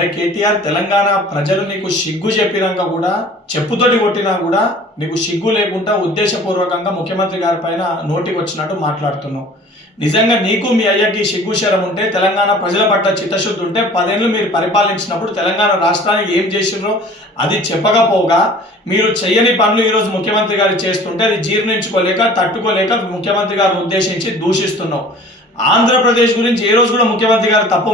అరే కేటీఆర్, తెలంగాణ ప్రజలు నీకు సిగ్గు చెప్పినాక కూడా, చెప్పుతోటి కొట్టినా కూడా నీకు సిగ్గు లేకుండా ఉద్దేశపూర్వకంగా ముఖ్యమంత్రి గారి పైన నోటికి వచ్చినట్టు మాట్లాడుతున్నావు. నిజంగా నీకు మీ అయ్యకి సిగ్గు శరం ఉంటే, తెలంగాణ ప్రజల పట్ల చిత్తశుద్ధి ఉంటే, 10 ఏళ్ళు మీరు పరిపాలించినప్పుడు తెలంగాణ రాష్ట్రానికి ఏం చేసిర్రో అది చెప్పకపోగా మీరు చెయ్యని పనులు ఈరోజు ముఖ్యమంత్రి గారు చేస్తుంటే అది జీర్ణించుకోలేక, తట్టుకోలేక ముఖ్యమంత్రి గారిని ఉద్దేశించి దూషిస్తున్నావు. ఆంధ్రప్రదేశ్ గురించి ఏ రోజు కూడా ముఖ్యమంత్రి గారు తప్పు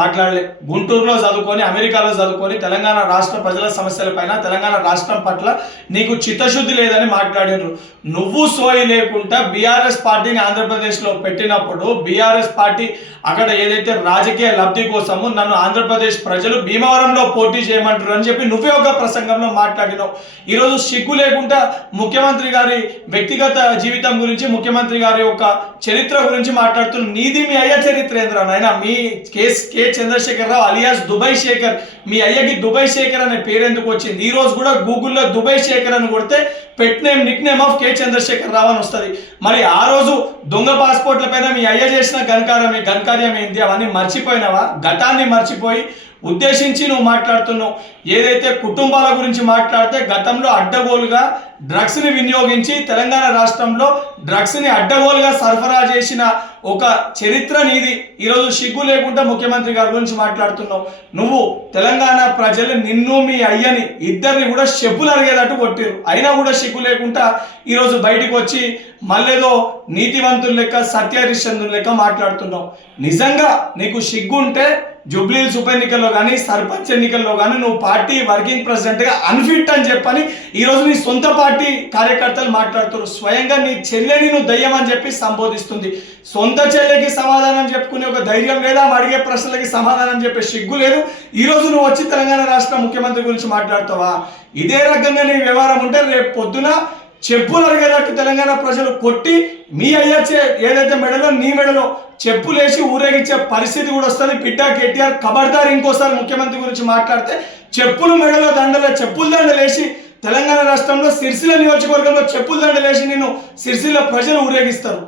మాట్లాడలే. గుంటూరులో చదువుకొని, అమెరికాలో చదువుకొని తెలంగాణ రాష్ట్ర ప్రజల సమస్యల పైన, తెలంగాణ రాష్ట్రం పట్ల నీకు చిత్తశుద్ధి లేదని మాట్లాడినారు. నువ్వు సోయి లేకుండా బీఆర్ఎస్ పార్టీని ఆంధ్రప్రదేశ్లో పెట్టినప్పుడు, బీఆర్ఎస్ పార్టీ అక్కడ ఏదైతే రాజకీయ లబ్ధి కోసము నన్ను ఆంధ్రప్రదేశ్ ప్రజలు భీమవరంలో పోటీ చేయమంటారు అని చెప్పి నువ్వే ఒక ప్రసంగంలో మాట్లాడినావు. ఈరోజు సిగ్గు లేకుండా ముఖ్యమంత్రి గారి వ్యక్తిగత జీవితం గురించి, ముఖ్యమంత్రి గారి యొక్క చరిత్ర గురించి మాట్లాడుతున్నావు. నీది మీ అయ్య చరిత్ర ఏంద్రా నాయన? మీ కె చంద్రశేఖర్ రావు అలియాస్ దుబాయ్ శేఖర్, మీ అయ్యకి దుబాయ్ శేఖర్ అనే పేరు ఎందుకు వచ్చింది? ఈ రోజు కూడా గూగుల్లో దుబాయ్ శేఖర్ అని కొడితే pet name, nick name of K Chandrashekar Rao అని వస్తుంది. మరి ఆ రోజు దొంగ పాస్పోర్ట్ల పైన మీ అయ్య చేసిన ఘనకార్యం ఏంటి? అవన్నీ మర్చిపోయినావా? గతాన్ని మర్చిపోయి ఉద్దేశించి నువ్వు మాట్లాడుతున్నావు. ఏదైతే కుటుంబాల గురించి మాట్లాడితే, గతంలో అడ్డగోలుగా డ్రగ్స్ని వినియోగించి తెలంగాణ రాష్ట్రంలో డ్రగ్స్ని అడ్డగోలుగా సరఫరా చేసిన ఒక చరిత్ర నీది. ఈరోజు సిగ్గు లేకుండా ముఖ్యమంత్రి గారి గురించి మాట్లాడుతున్నావు. నువ్వు తెలంగాణ ప్రజలు నిన్ను, మీ అయ్యని ఇద్దరిని కూడా చెప్పులు అరిగేటట్టు కొట్టిరు. అయినా కూడా సిగ్గు లేకుండా ఈరోజు బయటకు వచ్చి మళ్ళేదో నీతివంతుల లెక్క, సత్యహరిశ్చంద్రుల లెక్క మాట్లాడుతున్నావు. నిజంగా నీకు సిగ్గు ఉంటే జూబ్లీహిల్స్ ఉప ఎన్నికల్లో కానీ, సర్పంచ్ ఎన్నికల్లో కానీ నువ్వు పార్టీ వర్కింగ్ ప్రెసిడెంట్గా అన్ఫిట్ అని చెప్పని ఈరోజు నీ సొంత పార్టీ కార్యకర్తలు మాట్లాడుతున్నారు. స్వయంగా నీ చెల్లెని నువ్వు దయ్యం అని చెప్పి సంబోధిస్తుంది. సొంత చెల్లెకి సమాధానం చెప్పుకునే ఒక ధైర్యం లేదా? అడిగే ప్రశ్నలకి సమాధానం చెప్పే సిగ్గు లేదు. ఈరోజు నువ్వు వచ్చి తెలంగాణ రాష్ట్ర ముఖ్యమంత్రి గురించి మాట్లాడతావా? ఇదే రకంగా నీ వ్యవహారం ఉంటే రేపు పొద్దున చెప్పులు అరిగేటట్టు తెలంగాణ ప్రజలు కొట్టి, మీ అయ్యచ్చే ఏదైతే మెడలో, నీ మెడలో చెప్పులేసి ఊరేగించే పరిస్థితి కూడా వస్తుంది. బిడ్డ కేటీఆర్, ఖబర్దార్, ఇంకోసారి ముఖ్యమంత్రి గురించి మాట్లాడితే చెప్పులు మెడలో చెప్పుల దండలేసి తెలంగాణ రాష్ట్రంలో సిరిసిల్ల నియోజకవర్గంలో చెప్పుల దండలేసి నిన్ను సిరిసిల్ల ప్రజలు ఊరేగిస్తారు.